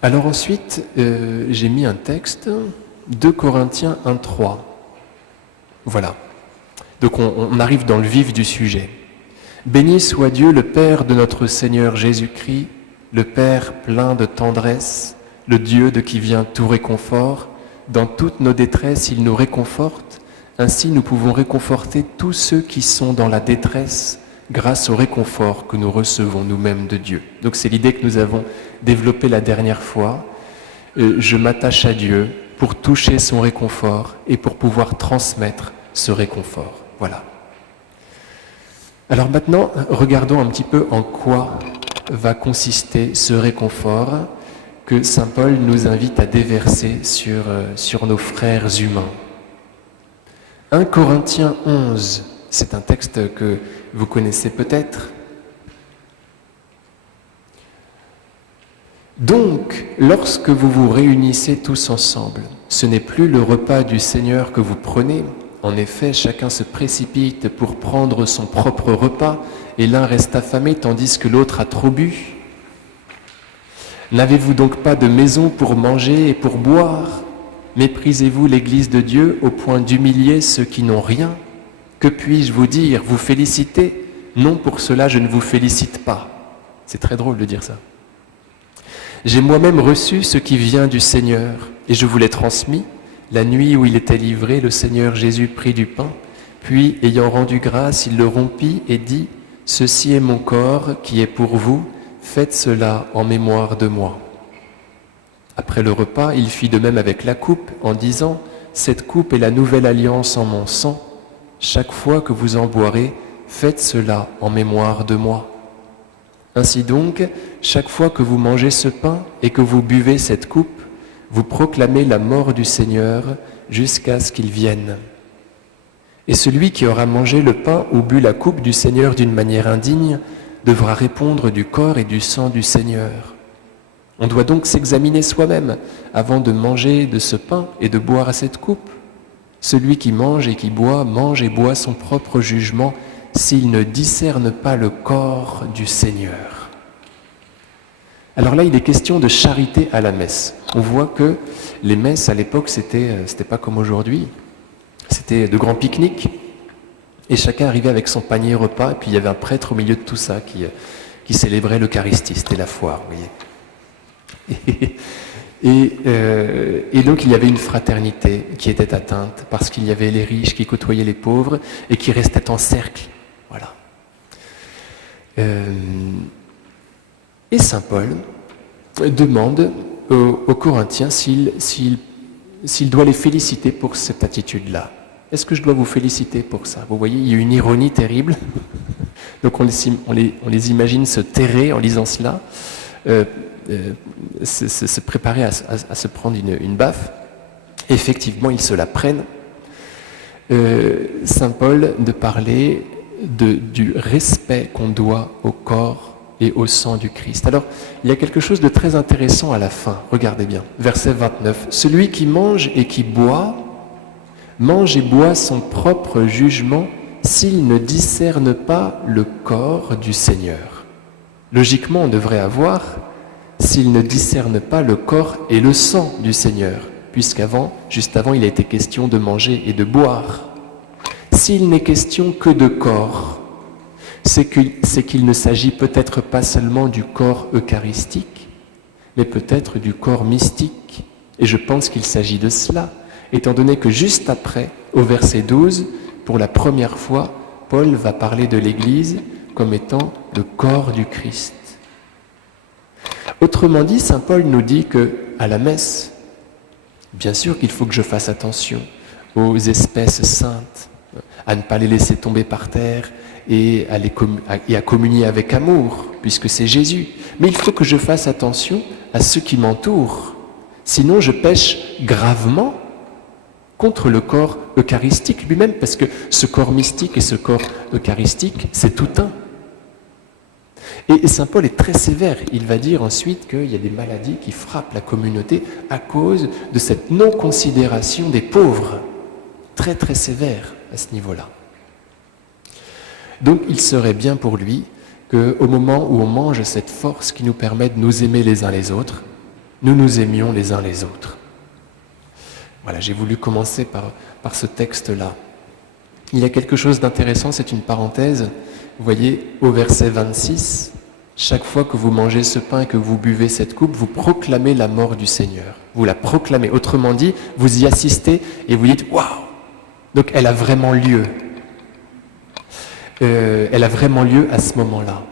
Alors ensuite, j'ai mis un texte, 2 Corinthiens 1,3. Voilà. Donc on arrive dans le vif du sujet. Béni soit Dieu, le Père de notre Seigneur Jésus-Christ, le Père plein de tendresse, le Dieu de qui vient tout réconfort. Dans toutes nos détresses, il nous réconforte. Ainsi, nous pouvons réconforter tous ceux qui sont dans la détresse grâce au réconfort que nous recevons nous-mêmes de Dieu. Donc c'est l'idée que nous avons développée la dernière fois. Je m'attache à Dieu pour toucher son réconfort et pour pouvoir transmettre ce réconfort. Voilà. Alors maintenant, regardons un petit peu en quoi va consister ce réconfort que saint Paul nous invite à déverser sur nos frères humains. 1 Corinthiens 11, c'est un texte que vous connaissez peut-être. Donc, lorsque vous vous réunissez tous ensemble, ce n'est plus le repas du Seigneur que vous prenez. En effet, chacun se précipite pour prendre son propre repas, et l'un reste affamé tandis que l'autre a trop bu. N'avez-vous donc pas de maison pour manger et pour boire ? Méprisez-vous l'Église de Dieu au point d'humilier ceux qui n'ont rien ? Que puis-je vous dire ? Vous féliciter ? Non, pour cela je ne vous félicite pas. C'est très drôle de dire ça. J'ai moi-même reçu ce qui vient du Seigneur, et je vous l'ai transmis. La nuit où il était livré, le Seigneur Jésus prit du pain, puis, ayant rendu grâce, il le rompit et dit : « Ceci est mon corps qui est pour vous, faites cela en mémoire de moi. » Après le repas, il fit de même avec la coupe, en disant : « Cette coupe est la nouvelle alliance en mon sang. Chaque fois que vous en boirez, faites cela en mémoire de moi. » Ainsi donc, chaque fois que vous mangez ce pain et que vous buvez cette coupe, vous proclamez la mort du Seigneur jusqu'à ce qu'il vienne. Et celui qui aura mangé le pain ou bu la coupe du Seigneur d'une manière indigne devra répondre du corps et du sang du Seigneur. On doit donc s'examiner soi-même avant de manger de ce pain et de boire à cette coupe. Celui qui mange et boit son propre jugement s'il ne discerne pas le corps du Seigneur. Alors là, il est question de charité à la messe. On voit que les messes à l'époque, c'était pas comme aujourd'hui. C'était de grands pique-niques. Et chacun arrivait avec son panier repas. Et puis il y avait un prêtre au milieu de tout ça qui célébrait l'Eucharistie. C'était la foire, vous voyez. Et donc il y avait une fraternité qui était atteinte parce qu'il y avait les riches qui côtoyaient les pauvres et qui restaient en cercle. Voilà. Et saint Paul demande aux Corinthiens s'il doit les féliciter pour cette attitude-là. Est-ce que je dois vous féliciter pour ça ? Vous voyez, il y a une ironie terrible. Donc on les imagine se terrer en lisant cela, se préparer à se prendre une baffe. Effectivement, ils se la prennent. Saint Paul de parler du respect qu'on doit au corps et au sang du Christ. Alors, il y a quelque chose de très intéressant à la fin. Regardez bien, verset 29. « Celui qui mange et qui boit, mange et boit son propre jugement s'il ne discerne pas le corps du Seigneur. » Logiquement, on devrait avoir « s'il ne discerne pas le corps et le sang du Seigneur », juste avant, il a été question de manger et de boire. S'il n'est question que de corps, c'est qu'il ne s'agit peut-être pas seulement du corps eucharistique, mais peut-être du corps mystique. Et je pense qu'il s'agit de cela, étant donné que juste après, au verset 12, pour la première fois, Paul va parler de l'Église comme étant le corps du Christ. Autrement dit, saint Paul nous dit qu'à la messe, bien sûr qu'il faut que je fasse attention aux espèces saintes, à ne pas les laisser tomber par terre et à communier avec amour, puisque c'est Jésus. Mais il faut que je fasse attention à ceux qui m'entourent. Sinon, je pêche gravement contre le corps eucharistique lui-même, parce que ce corps mystique et ce corps eucharistique, c'est tout un. Et saint Paul est très sévère. Il va dire ensuite qu'il y a des maladies qui frappent la communauté à cause de cette non-considération des pauvres. Très très sévère à ce niveau-là. Donc il serait bien pour lui qu'au moment où on mange cette force qui nous permet de nous aimer les uns les autres, nous nous aimions les uns les autres. Voilà, j'ai voulu commencer par ce texte-là. Il y a quelque chose d'intéressant, c'est une parenthèse. Vous voyez, au verset 26, chaque fois que vous mangez ce pain et que vous buvez cette coupe, vous proclamez la mort du Seigneur. Vous la proclamez. Autrement dit, vous y assistez et vous dites « Waouh !» Donc elle a vraiment lieu. Elle a vraiment lieu à ce moment-là.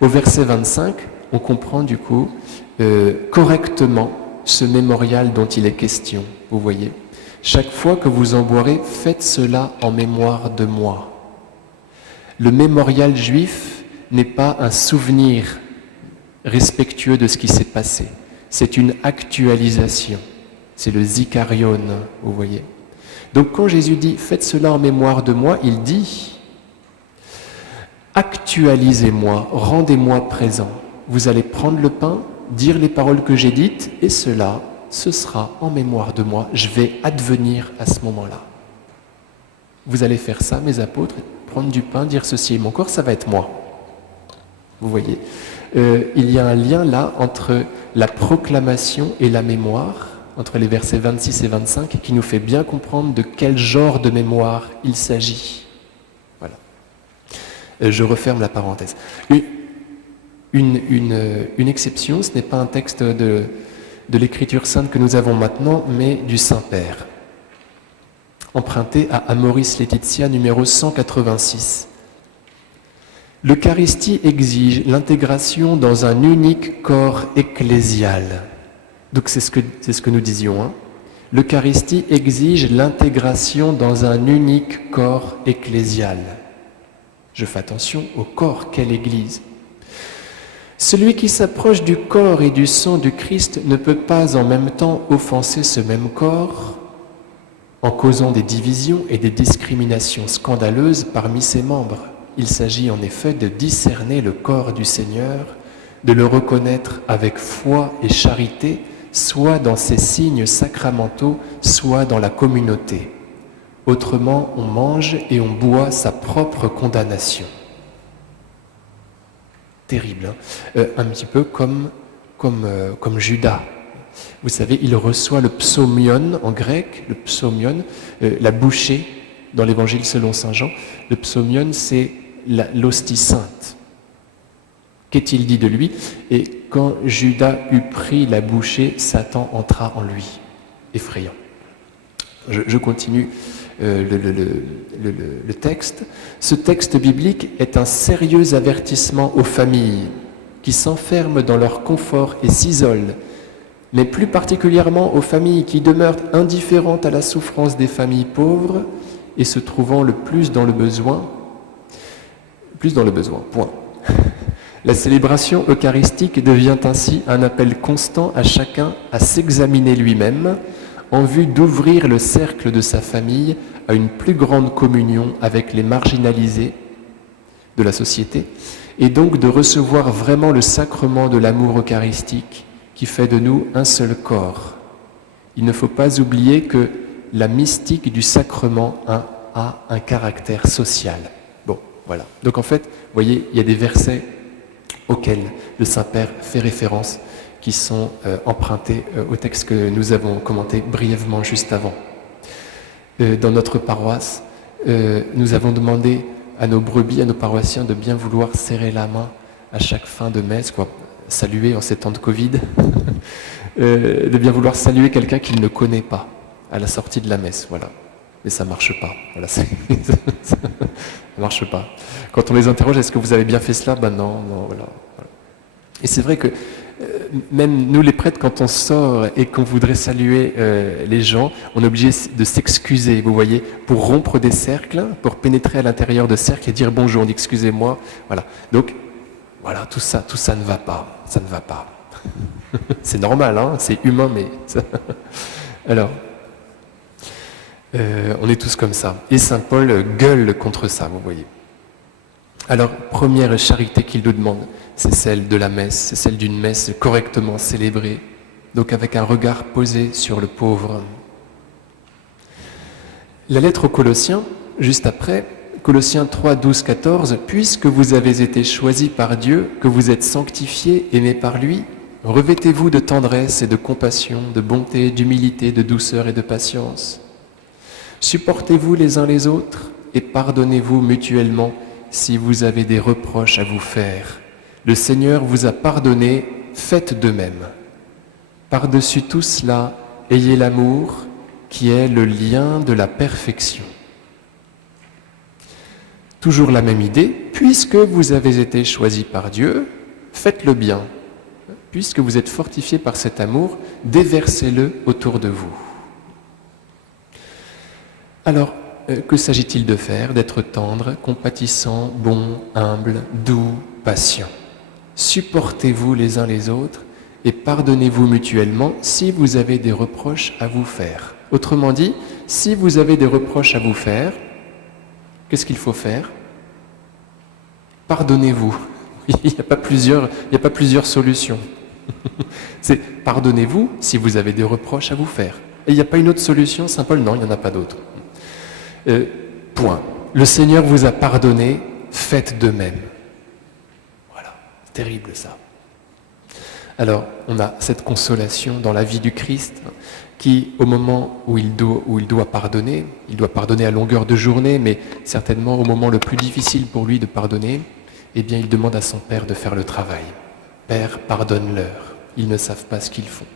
Au verset 25, on comprend du coup correctement ce mémorial dont il est question. Vous voyez, chaque fois que vous en boirez, faites cela en mémoire de moi. Le mémorial juif n'est pas un souvenir respectueux de ce qui s'est passé. C'est une actualisation. C'est le zikarion, vous voyez. Donc quand Jésus dit « Faites cela en mémoire de moi », il dit « Actualisez-moi, rendez-moi présent. Vous allez prendre le pain, dire les paroles que j'ai dites, et cela, ce sera en mémoire de moi. Je vais advenir à ce moment-là. Vous allez faire ça, mes apôtres, prendre du pain, dire ceci est mon corps, ça va être moi. » Vous voyez, il y a un lien là entre la proclamation et la mémoire, entre les versets 26 et 25, qui nous fait bien comprendre de quel genre de mémoire il s'agit. Voilà. Je referme la parenthèse. Une exception, ce n'est pas un texte de l'Écriture sainte que nous avons maintenant, mais du Saint-Père, emprunté à Amoris Laetitia, numéro 186. L'Eucharistie exige l'intégration dans un unique corps ecclésial. Donc c'est ce que nous disions. Hein. L'Eucharistie exige l'intégration dans un unique corps ecclésial. Je fais attention au corps qu'est l'Église. Celui qui s'approche du corps et du sang du Christ ne peut pas en même temps offenser ce même corps en causant des divisions et des discriminations scandaleuses parmi ses membres. Il s'agit en effet de discerner le corps du Seigneur, de le reconnaître avec foi et charité, soit dans ses signes sacramentaux, soit dans la communauté. Autrement, on mange et on boit sa propre condamnation. Terrible, hein, un petit peu comme Judas. Vous savez, il reçoit le psaumion en grec, le psaumion, la bouchée dans l'évangile selon saint Jean. Le psaumion, c'est l'hostie sainte. Qu'est-il dit de lui? Et quand Judas eut pris la bouchée, Satan entra en lui. Effrayant. Je continue le texte. Ce texte biblique est un sérieux avertissement aux familles qui s'enferment dans leur confort et s'isolent, mais plus particulièrement aux familles qui demeurent indifférentes à la souffrance des familles pauvres et se trouvant le plus dans le besoin, point. La célébration eucharistique devient ainsi un appel constant à chacun à s'examiner lui-même en vue d'ouvrir le cercle de sa famille à une plus grande communion avec les marginalisés de la société et donc de recevoir vraiment le sacrement de l'amour eucharistique qui fait de nous un seul corps. Il ne faut pas oublier que la mystique du sacrement a un caractère social. Bon, voilà. Donc en fait, vous voyez, il y a des versets auxquels le Saint-Père fait référence qui sont empruntés au texte que nous avons commenté brièvement juste avant. Dans notre paroisse, nous avons demandé à nos brebis, à nos paroissiens de bien vouloir serrer la main à chaque fin de messe, saluer en ces temps de Covid, de bien vouloir saluer quelqu'un qu'il ne connaît pas à la sortie de la messe, voilà. Mais ça marche pas, voilà, ça marche pas. Quand on les interroge, est-ce que vous avez bien fait cela? Ben non, voilà. Et c'est vrai que même nous les prêtres, quand on sort et qu'on voudrait saluer les gens, on est obligé de s'excuser, vous voyez, pour rompre des cercles, pour pénétrer à l'intérieur de cercles et dire bonjour, on dit excusez-moi, voilà. Donc, voilà, tout ça ne va pas, ça ne va pas. C'est normal, hein, c'est humain, mais... Alors, on est tous comme ça. Et saint Paul gueule contre ça, vous voyez. Alors, première charité qu'il nous demande, c'est celle de la messe, c'est celle d'une messe correctement célébrée, donc avec un regard posé sur le pauvre. La lettre aux Colossiens, juste après, Colossiens 3, 12, 14, « Puisque vous avez été choisis par Dieu, que vous êtes sanctifiés, aimés par lui, revêtez-vous de tendresse et de compassion, de bonté, d'humilité, de douceur et de patience. Supportez-vous les uns les autres et pardonnez-vous mutuellement si vous avez des reproches à vous faire. Le Seigneur vous a pardonné, faites de même. Par-dessus tout cela, ayez l'amour qui est le lien de la perfection. » Toujours la même idée, puisque vous avez été choisis par Dieu, faites le bien. Puisque vous êtes fortifiés par cet amour, déversez-le autour de vous. Alors, que s'agit-il de faire? D'être tendre, compatissant, bon, humble, doux, patient. Supportez-vous les uns les autres et pardonnez-vous mutuellement si vous avez des reproches à vous faire. Autrement dit, si vous avez des reproches à vous faire, qu'est-ce qu'il faut faire? Pardonnez-vous. Il n'y a pas plusieurs solutions. C'est pardonnez-vous si vous avez des reproches à vous faire. Et il n'y a pas une autre solution, Saint Paul? Non, il n'y en a pas d'autre. Point. Le Seigneur vous a pardonné, faites de même. Voilà, c'est terrible ça. Alors, on a cette consolation dans la vie du Christ qui, au moment où il doit pardonner à longueur de journée, mais certainement au moment le plus difficile pour lui de pardonner, eh bien, il demande à son Père de faire le travail. Père, pardonne-leur, ils ne savent pas ce qu'ils font.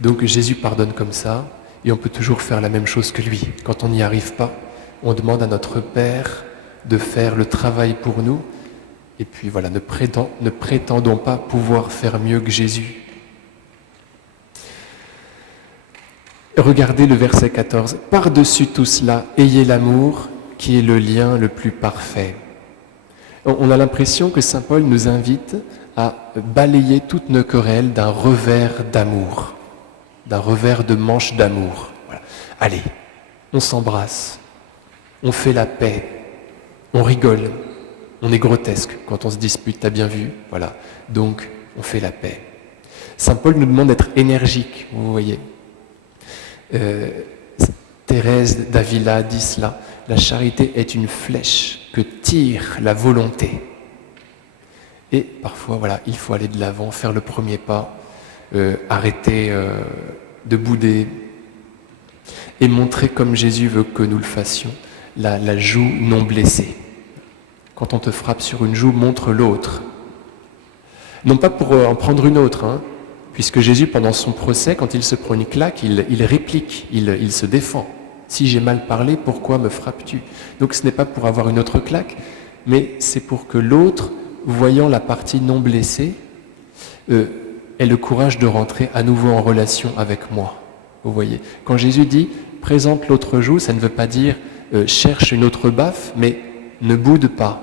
Donc Jésus pardonne comme ça, et on peut toujours faire la même chose que lui. Quand on n'y arrive pas, on demande à notre Père de faire le travail pour nous, et puis voilà, ne prétendons pas pouvoir faire mieux que Jésus. Regardez le verset 14. « Par-dessus tout cela, ayez l'amour qui est le lien le plus parfait. » On a l'impression que saint Paul nous invite à balayer toutes nos querelles d'un revers d'amour, d'un revers de manche d'amour. Voilà. Allez, on s'embrasse, on fait la paix, on rigole, on est grotesque quand on se dispute, t'as bien vu, voilà. Donc, on fait la paix. Saint Paul nous demande d'être énergique, vous voyez. Thérèse d'Avila dit cela, la charité est une flèche que tire la volonté. Et parfois, voilà, il faut aller de l'avant, faire le premier pas, arrêter de bouder et montrer comme Jésus veut que nous le fassions, la joue non blessée. Quand on te frappe sur une joue, montre l'autre. Non pas pour en prendre une autre, hein, puisque Jésus, pendant son procès, quand il se prend une claque, il réplique, il se défend. Si j'ai mal parlé, pourquoi me frappes-tu? Donc ce n'est pas pour avoir une autre claque, mais c'est pour que l'autre, voyant la partie non blessée, ait le courage de rentrer à nouveau en relation avec moi. Vous voyez, quand Jésus dit « présente l'autre joue », ça ne veut pas dire « cherche une autre baffe », mais « ne boude pas ».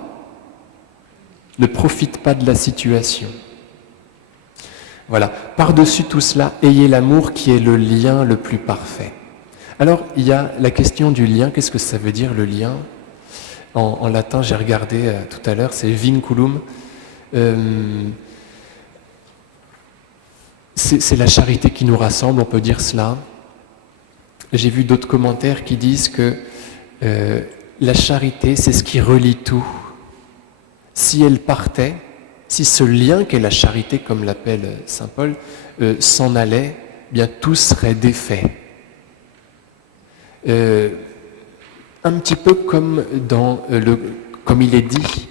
Ne profite pas de la situation. Voilà. Par-dessus tout cela, ayez l'amour qui est le lien le plus parfait. Alors, il y a la question du lien. Qu'est-ce que ça veut dire, le lien? En latin, j'ai regardé tout à l'heure, c'est vinculum. C'est la charité qui nous rassemble, on peut dire cela. J'ai vu d'autres commentaires qui disent que la charité, c'est ce qui relie tout. Si elle partait, si ce lien qu'est la charité, comme l'appelle saint Paul, s'en allait, bien tout serait défait. Un petit peu comme comme il est dit,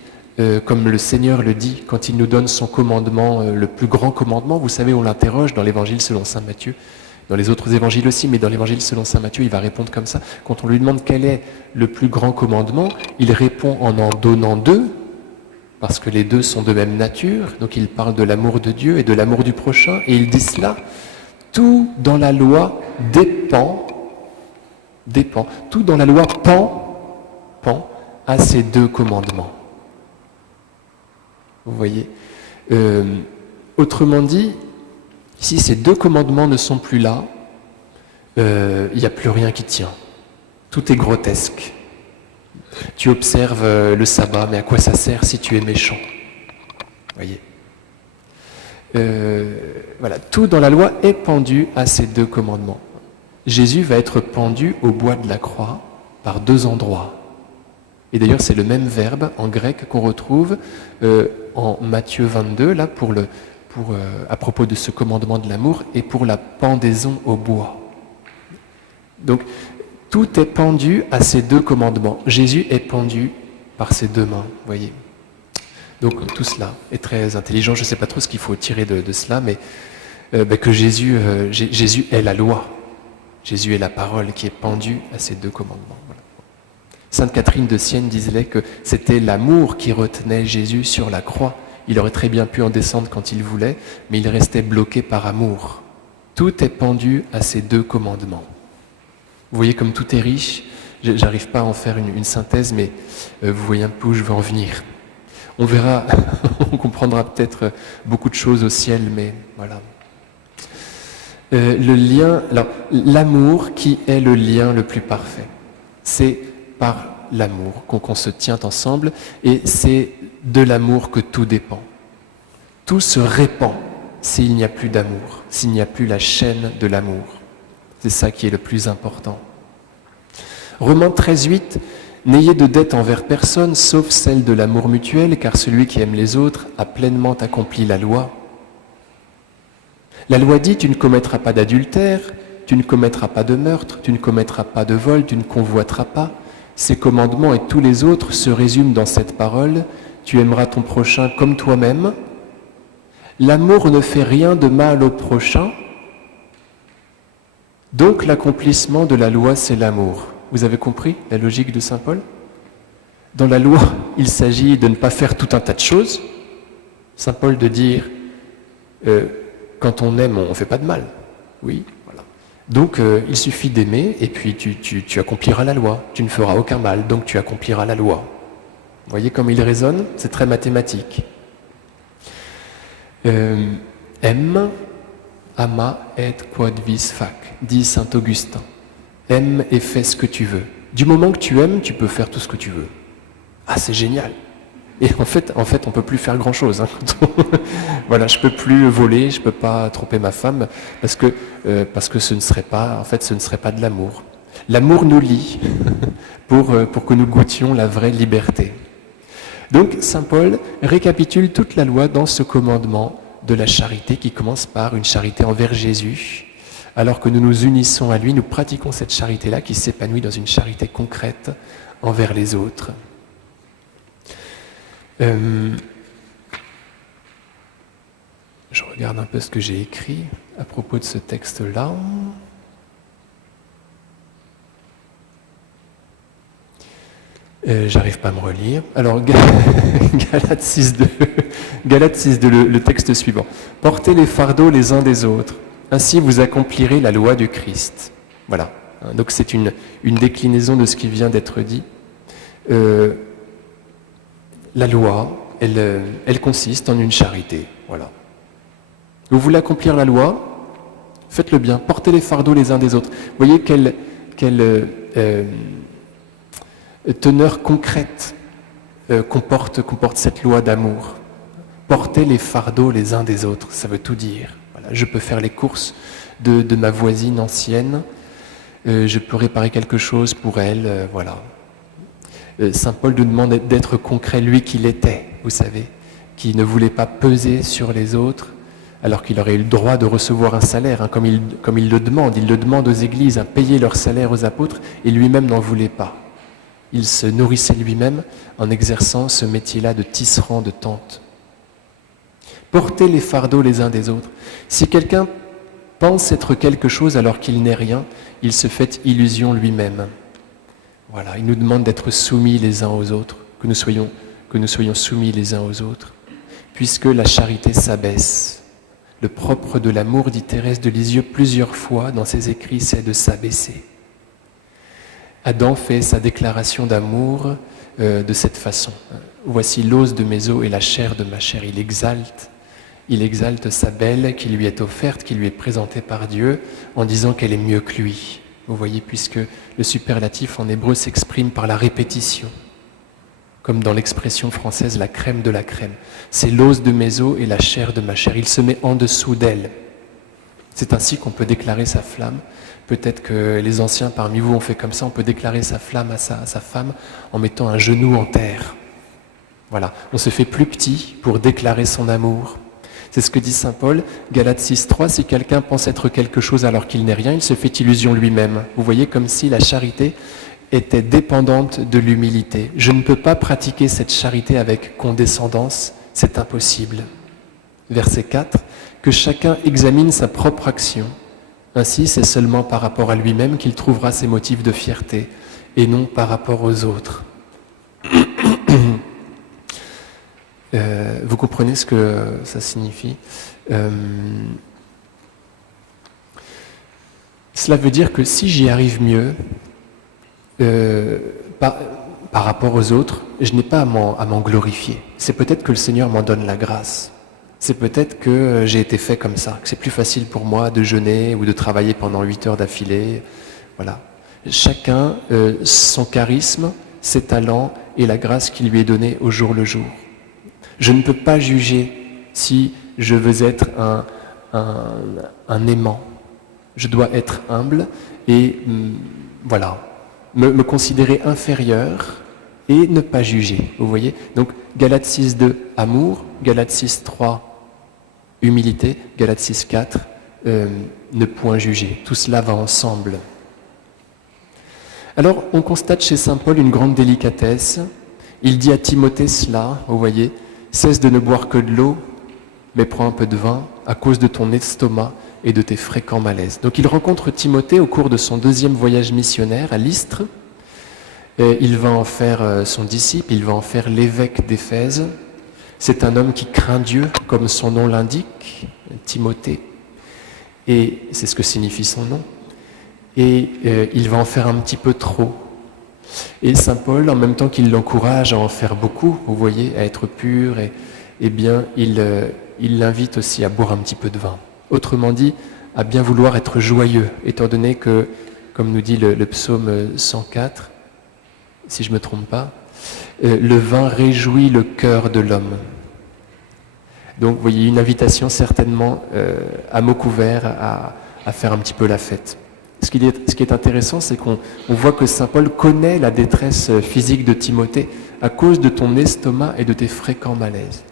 comme le Seigneur le dit, quand il nous donne son commandement, le plus grand commandement. Vous savez, on l'interroge dans l'évangile selon saint Matthieu, dans les autres évangiles aussi, mais dans l'évangile selon saint Matthieu, il va répondre comme ça. Quand on lui demande quel est le plus grand commandement, il répond en donnant deux, parce que les deux sont de même nature, donc il parle de l'amour de Dieu et de l'amour du prochain, et il dit cela, tout dans la loi dépend, tout dans la loi pend à ces deux commandements. Vous voyez, autrement dit, si ces deux commandements ne sont plus là, il n'y a plus rien qui tient. Tout est grotesque. Tu observes le sabbat, mais à quoi ça sert si tu es méchant? Voyez. Voilà, tout dans la loi est pendu à ces deux commandements. Jésus va être pendu au bois de la croix par deux endroits. Et d'ailleurs, c'est le même verbe en grec qu'on retrouve en Matthieu 22, là, à propos de ce commandement de l'amour, et pour la pendaison au bois. Donc, tout est pendu à ces deux commandements. Jésus est pendu par ses deux mains, voyez. Donc tout cela est très intelligent. Je ne sais pas trop ce qu'il faut tirer de cela, mais que Jésus est la loi. Jésus est la parole qui est pendue à ces deux commandements. Voilà. Sainte Catherine de Sienne disait que c'était l'amour qui retenait Jésus sur la croix. Il aurait très bien pu en descendre quand il voulait, mais il restait bloqué par amour. Tout est pendu à ces deux commandements. Vous voyez comme tout est riche. J'arrive pas à en faire une synthèse, mais vous voyez un peu où je veux en venir. On verra, on comprendra peut-être beaucoup de choses au ciel, mais voilà. Le lien, alors l'amour qui est le lien le plus parfait. C'est par l'amour qu'on se tient ensemble et c'est de l'amour que tout dépend. Tout se répand s'il n'y a plus d'amour, s'il n'y a plus la chaîne de l'amour. C'est ça qui est le plus important. Romains 13:8, n'ayez de dette envers personne sauf celle de l'amour mutuel, car celui qui aime les autres a pleinement accompli la loi. La loi dit, tu ne commettras pas d'adultère, tu ne commettras pas de meurtre, tu ne commettras pas de vol, tu ne convoiteras pas. Ces commandements et tous les autres se résument dans cette parole, tu aimeras ton prochain comme toi-même. L'amour ne fait rien de mal au prochain, donc l'accomplissement de la loi, c'est l'amour. Vous avez compris la logique de saint Paul ? Dans la loi, il s'agit de ne pas faire tout un tas de choses. Saint Paul de dire, quand on aime, on ne fait pas de mal. Oui, voilà. Donc il suffit d'aimer et puis tu accompliras la loi. Tu ne feras aucun mal, donc tu accompliras la loi. Vous voyez comme il résonne ? C'est très mathématique. Aime, ama et quod vis fac, dit saint Augustin. Aime et fais ce que tu veux. Du moment que tu aimes, tu peux faire tout ce que tu veux. Ah, c'est génial. Et en fait, on peut plus faire grand-chose. Hein. Voilà, je peux plus voler, je peux pas tromper ma femme, parce que ce ne serait pas de l'amour. L'amour nous lie pour que nous goûtions la vraie liberté. Donc, saint Paul récapitule toute la loi dans ce commandement de la charité qui commence par une charité envers Jésus. Alors que nous nous unissons à lui, nous pratiquons cette charité-là qui s'épanouit dans une charité concrète envers les autres. Je regarde un peu ce que j'ai écrit à propos de ce texte-là. J'arrive pas à me relire. Alors, Galates 6.2, le texte suivant. Portez les fardeaux les uns des autres. Ainsi, vous accomplirez la loi du Christ. Voilà. Donc, c'est une déclinaison de ce qui vient d'être dit. La loi, elle consiste en une charité. Voilà. Vous voulez accomplir la loi ? Faites le bien. Portez les fardeaux les uns des autres. Vous voyez quelle teneur concrète comporte cette loi d'amour. Portez les fardeaux les uns des autres. Ça veut tout dire. Je peux faire les courses de ma voisine ancienne, je peux réparer quelque chose pour elle, voilà. Saint Paul nous demande d'être concret, lui qui l'était, vous savez, qui ne voulait pas peser sur les autres, alors qu'il aurait eu le droit de recevoir un salaire, hein, comme il le demande aux églises, à payer leur salaire aux apôtres, et lui-même n'en voulait pas. Il se nourrissait lui-même en exerçant ce métier-là de tisserand de tentes. Portez les fardeaux les uns des autres. Si quelqu'un pense être quelque chose alors qu'il n'est rien, il se fait illusion lui-même. Voilà, il nous demande d'être soumis les uns aux autres, que nous soyons soumis les uns aux autres, puisque la charité s'abaisse. Le propre de l'amour, dit Thérèse de Lisieux plusieurs fois dans ses écrits, c'est de s'abaisser. Adam fait sa déclaration d'amour de cette façon. Voici l'os de mes os et la chair de ma chair. Il exalte sa belle qui lui est offerte, qui lui est présentée par Dieu, en disant qu'elle est mieux que lui. Vous voyez, puisque le superlatif en hébreu s'exprime par la répétition, comme dans l'expression française, la crème de la crème. C'est l'os de mes os et la chair de ma chair. Il se met en dessous d'elle. C'est ainsi qu'on peut déclarer sa flamme. Peut-être que les anciens parmi vous ont fait comme ça. On peut déclarer sa flamme à sa femme en mettant un genou en terre. Voilà, on se fait plus petit pour déclarer son amour. C'est ce que dit saint Paul, Galates 6.3, si quelqu'un pense être quelque chose alors qu'il n'est rien, il se fait illusion lui-même. Vous voyez, comme si la charité était dépendante de l'humilité. Je ne peux pas pratiquer cette charité avec condescendance, c'est impossible. Verset 4, que chacun examine sa propre action. Ainsi, c'est seulement par rapport à lui-même qu'il trouvera ses motifs de fierté, et non par rapport aux autres. Vous comprenez ce que ça signifie ? Cela veut dire que si j'y arrive mieux, par rapport aux autres, je n'ai pas à m'en glorifier. C'est peut-être que le Seigneur m'en donne la grâce. C'est peut-être que j'ai été fait comme ça, que c'est plus facile pour moi de jeûner ou de travailler pendant 8 heures d'affilée. Voilà. Chacun, son charisme, ses talents et la grâce qui lui est donnée au jour le jour. Je ne peux pas juger si je veux être un aimant. Je dois être humble et voilà, me considérer inférieur et ne pas juger. Vous voyez? Donc Galates 6.2, amour, Galates 6.3, humilité, Galates 6.4, ne point juger. Tout cela va ensemble. Alors on constate chez saint Paul une grande délicatesse. Il dit à Timothée cela, vous voyez, cesse de ne boire que de l'eau, mais prends un peu de vin à cause de ton estomac et de tes fréquents malaises. Donc il rencontre Timothée au cours de son 2e voyage missionnaire à Lystre. Et il va en faire son disciple, il va en faire l'évêque d'Éphèse. C'est un homme qui craint Dieu, comme son nom l'indique, Timothée. Et c'est ce que signifie son nom. Et il va en faire un petit peu trop. Et saint Paul, en même temps qu'il l'encourage à en faire beaucoup, vous voyez, à être pur, eh bien, il l'invite aussi à boire un petit peu de vin. Autrement dit, à bien vouloir être joyeux, étant donné que, comme nous dit le psaume 104, si je ne me trompe pas, le vin réjouit le cœur de l'homme. Donc, vous voyez, une invitation certainement à mots couverts à faire un petit peu la fête. Ce qui est intéressant, c'est qu'on voit que saint Paul connaît la détresse physique de Timothée à cause de ton estomac et de tes fréquents malaises.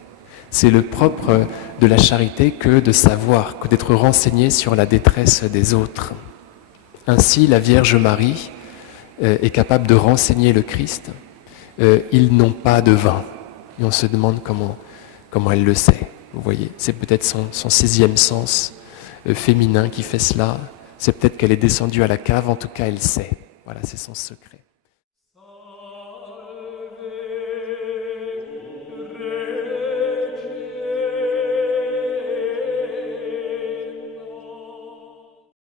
C'est le propre de la charité que de savoir, que d'être renseigné sur la détresse des autres. Ainsi, la Vierge Marie est capable de renseigner le Christ. Ils n'ont pas de vin. Et on se demande comment elle le sait. Vous voyez, c'est peut-être son 6e sens féminin qui fait cela. C'est peut-être qu'elle est descendue à la cave, en tout cas elle sait. Voilà, c'est son secret.